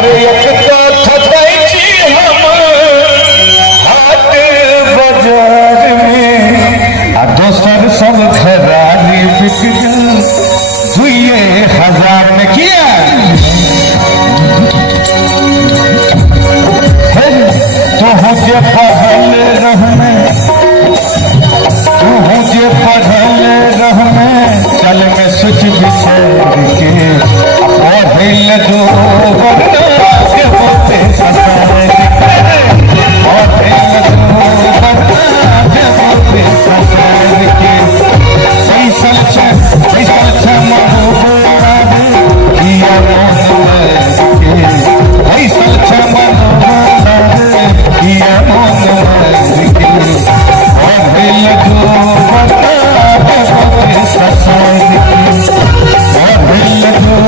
अरे एक तो थकाई छी हम हाट बाजार में आ दोसर सब खरानी बिक गल 2000 में किया तो मुझे पढ़ल रहने तू मुझे पढ़ल रहने चल में सोच विचार के पढ़ल दो बरना के होते ससार पढ़ल दो बरना के होते ससार के ऐसल छ मनोबरा किया मन के ऐसल छ मनोबरा किया मन के पढ़ल दो बरना के होते ससार के पढ़ल दो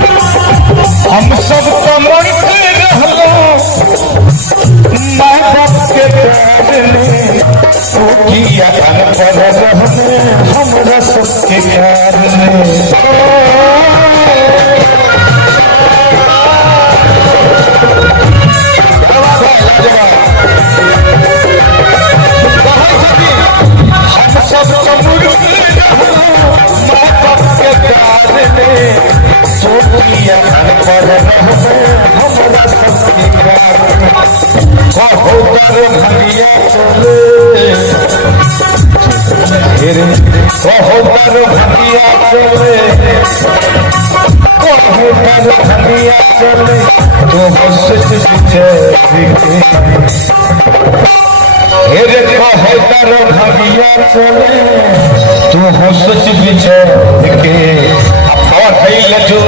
हम सब तो मरते रहलो माँ बाप के प्यार में सूखिया पर रहने हमरा सबके प्यार में हम सब तो मरते रहलो माँ बाप के प्यार में सूखिया पर रहने हमरा सबके प्यार में कहोदर भगिया चले कहोदर भगिया चले कहोदर भगिया चले तो हंस विचार के हेरे कहोदर भगिया चले तो हंस विचार के पढ़ल जो